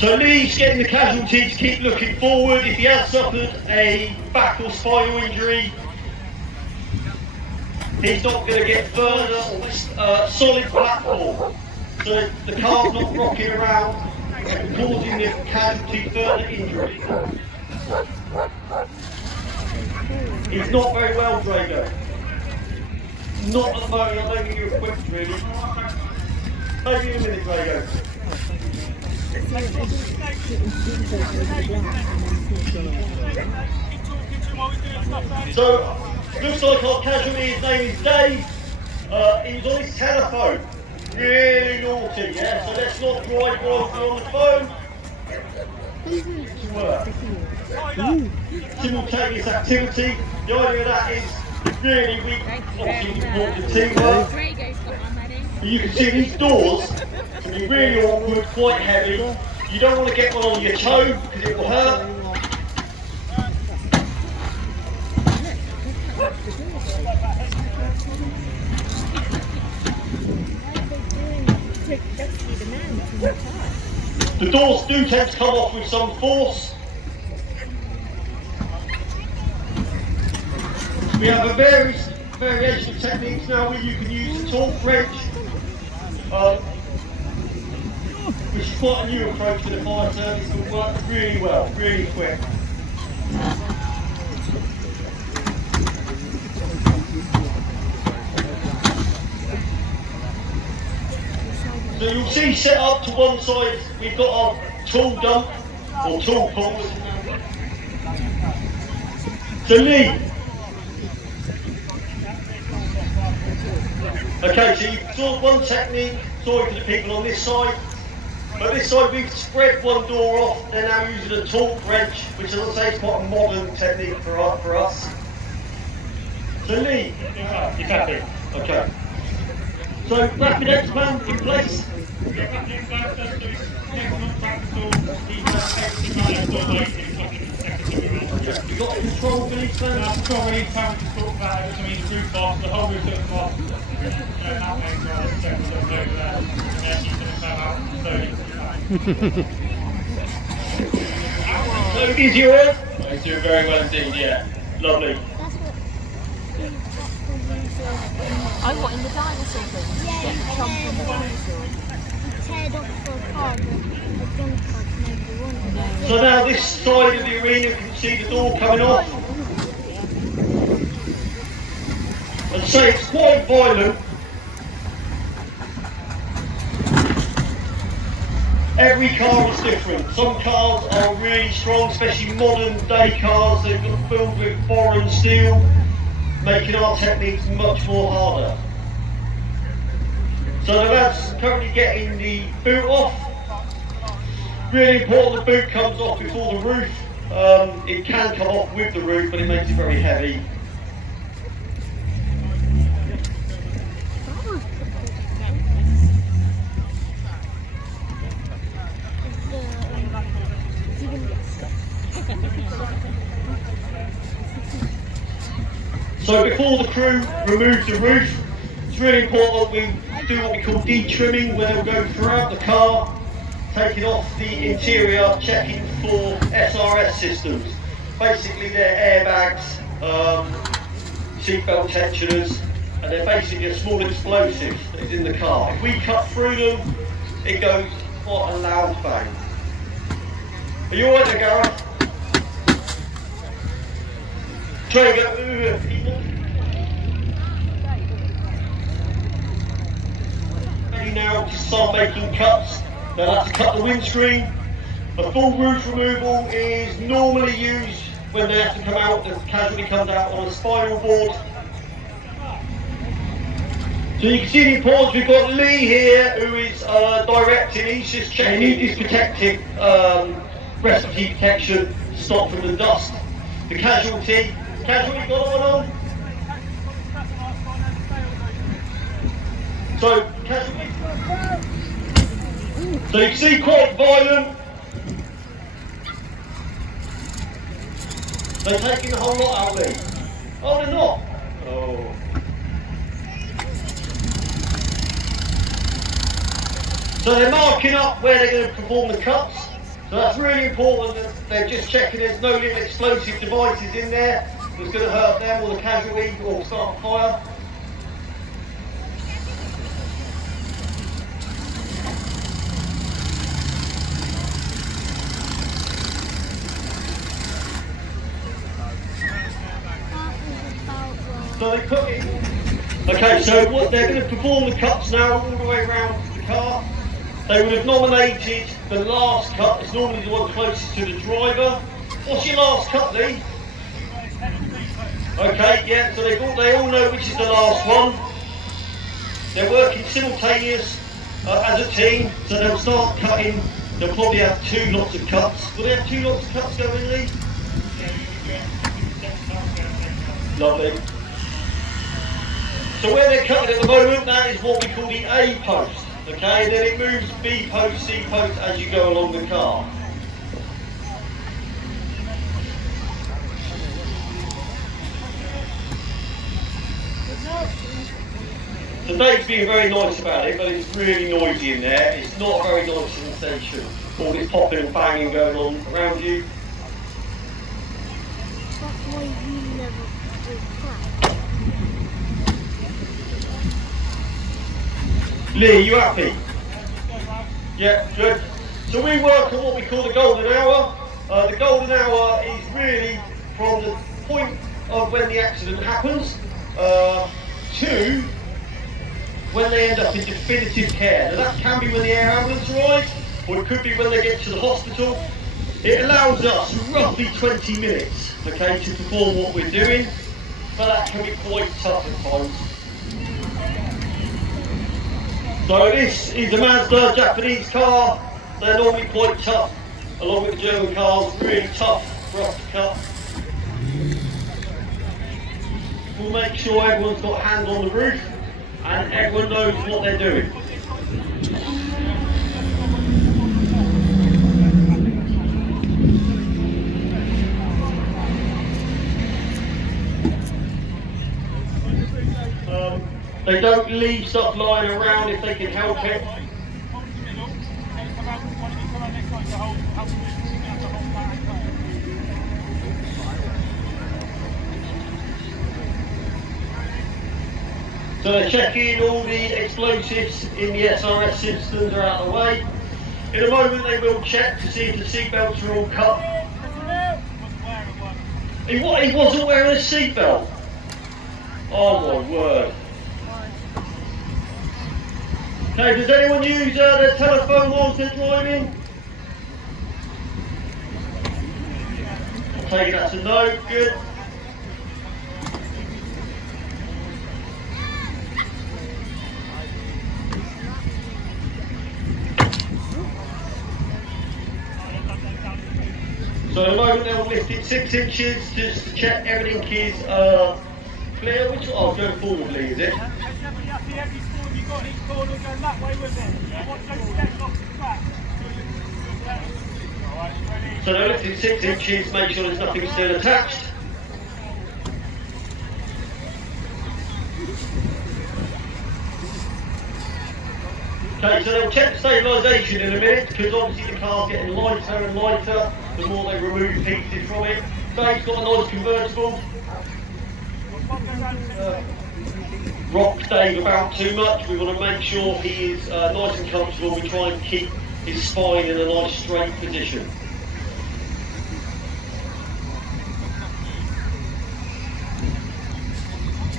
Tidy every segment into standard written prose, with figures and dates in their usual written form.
So Lee's getting the casualty to keep looking forward. If he has suffered a back or spinal injury, he's not going to get further or solid platform. So the car's not rocking around and causing the casualty further injury. He's not very well, Drago. Not at the moment, I don't think you're equipped really. Maybe in a minute, Drago. So, looks like our casualty, his name is Dave. He was on his telephone. Really naughty, yeah? So let's not drive whilst we're on the phone. Simultaneous activity. The idea of that is really weak, obviously important teamwork. But you can see these doors can be really awkward, quite heavy. You don't want to get one on your toe because it will hurt. The doors do tend to come off with some force. We have a variation of techniques now where you can use a torque wrench, which is quite a new approach to the fire service, but works really well, really quick. So you'll see set up to one side, we've got our tool dump, or tool pool. So Lee. Okay, so you saw one technique, sorry for the people on this side. But this side we've spread one door off, they're now using a torque wrench, which as I say is quite a modern technique for us. So Lee. Exactly. Okay. So, rapid X plan in place. You got a control release plan? Control release plan, we just talked about it, which means roof off, the whole roof looks off. That makes rather sense over there. And you can come out slowly. So, is your work? It's doing very well indeed, yeah. Lovely. I want in the dinosaur thing. Yeah, Get Trump in the dinosaur. you teared off for a car, but a gun card maybe one. So now this side of the arena, you can see the door coming off. And so it's quite violent. Every car is different. Some cars are really strong, especially modern day cars. They've got filled with foreign steel, making our techniques much more harder. So the lad's currently getting the boot off. Really important the boot comes off before the roof. It can come off with the roof, but it makes it very heavy. So before the crew remove the roof, it's really important that we do what we call de-trimming, where they'll go throughout the car, taking off the interior, checking for SRS systems. Basically they're airbags, seatbelt tensioners, and they're basically a small explosive that is in the car. If we cut through them, it goes quite a loud bang. Are you alright there, Gareth? Ready now to start making cuts. They'll have to cut the windscreen. A full roof removal is normally used when they have to come out, the casualty comes out on a spinal board. So you can see the importance. We've got Lee here who is directing. He's just checking. He needs protective respiratory protection to stop from the dust. The casualty got on. So casualty. So you can see quite violent. They're taking the whole lot out, Lee. Oh, they're not. Oh. So they're marking up where they're going to perform the cuts. So that's really important that they're just checking there's no little explosive devices in there that's going to hurt them or the casualty or start a fire. So they put it. Okay, so what they're going to perform the cuts now all the way around the car. They would have nominated the last cut. It's normally the one closest to the driver. What's your last cut, Lee? Okay, yeah. So they all know which is the last one. They're working simultaneous as a team. So they'll start cutting. They'll probably have 2 lots of cuts. Will they have 2 lots of cuts going, Lee? Lovely. So where they're cutting at the moment, that is what we call the A post, okay? And then it moves B post, C post as you go along the car. So Dave's being very nice about it, but it's really noisy in there. It's not a very nice sensation. All this popping and banging going on around you. That's why you never do crap. Lee, you happy? Yeah, good. So we work on what we call the golden hour. The golden hour is really from the point of when the accident happens to when they end up in definitive care. Now that can be when the air ambulance arrives, or it could be when they get to the hospital. It allows us roughly 20 minutes, okay, to perform what we're doing, but that can be quite tough at times. So this is a Mazda Japanese car. They're normally quite tough, along with the German cars, really tough for us to cut. We'll make sure everyone's got hands on the roof and everyone knows what they're doing. They don't leave stuff lying around if they can help it. So they're checking all the explosives in the SRS systems are out of the way. In a moment they will check to see if the seatbelts are all cut. He wasn't wearing a seatbelt. Oh my word. Okay, does anyone use their telephone whilst they're driving? I'll take it that's a no, good. So at the moment they'll lift it 6 inches just to check everything is clear. Which I'll go forwardly, is it? So they'll lift it 6 inches, make sure there's nothing still attached. Okay, so they'll check the stabilisation in a minute because obviously the car's getting lighter and lighter the more they remove pieces from it. Dave's got a nice convertible. Rock Dave about too much. We want to make sure he is nice and comfortable. We try and keep his spine in a nice straight position.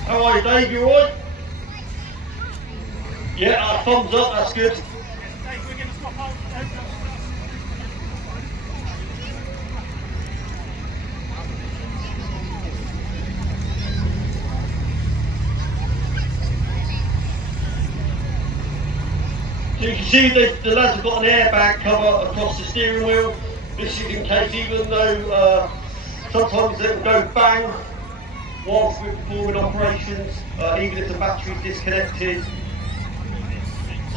How are you, Dave? You alright? Yeah, thumbs up, that's good. So you can see that the lads have got an airbag cover across the steering wheel. This is in case, even though sometimes it will go bang whilst we're performing operations, even if the battery's disconnected.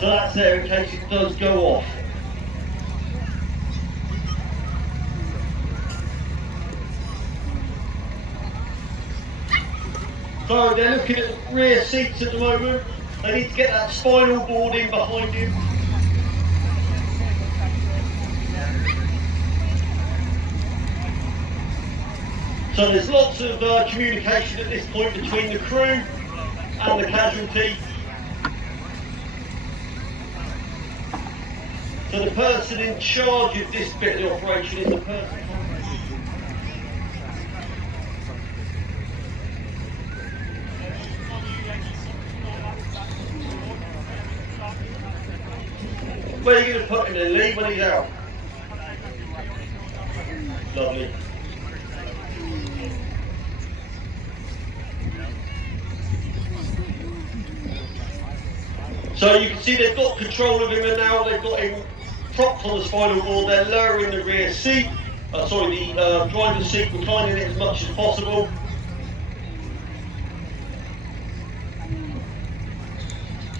So that's there in case it does go off. So they're looking at the rear seats at the moment. They need to get that spinal board in behind him. So there's lots of communication at this point between the crew and the casualty. So the person in charge of this bit of the operation is the person. Where are you going to put him then, Lee, when he's out? Lovely. So you can see they've got control of him, and now they've got him propped on the spinal cord. They're lowering the rear seat, the driver's seat, reclining it as much as possible.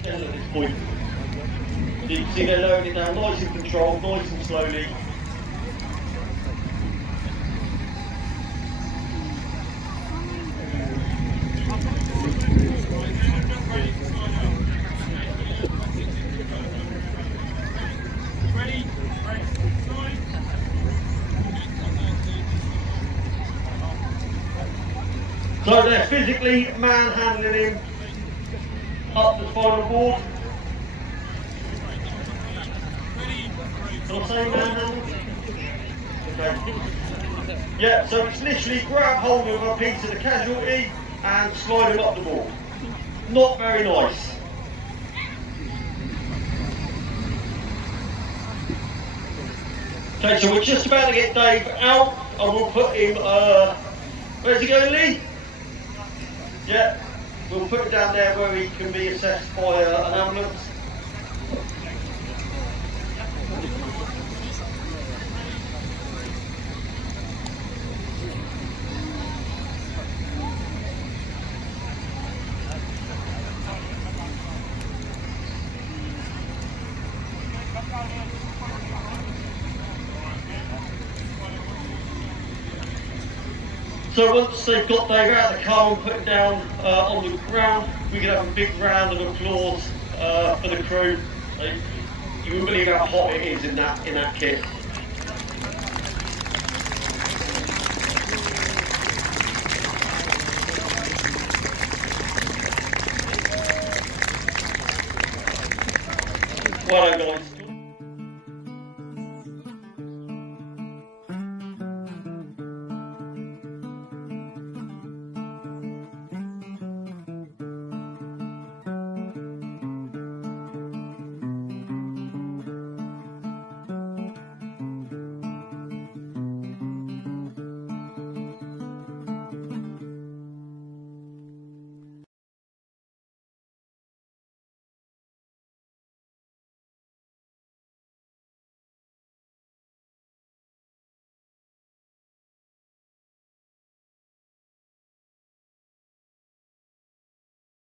And at this point, you can see they're lowering it down nice and controlled, nice and slowly. So they're physically manhandling him up the spinal cord. Can I say manhandle? Okay. Yeah, so it's literally grab hold of a piece of the casualty and slide him up the board. Not very nice. Okay, so we're just about to get Dave out, and we'll put him, where's he going, Lee? Yeah, we'll put him down there where he can be assessed by an ambulance. So once they've got Dave out of the car and put him down on the ground, we can have a big round of applause for the crew. You wouldn't believe how hot it is in that kit. Well done, guys.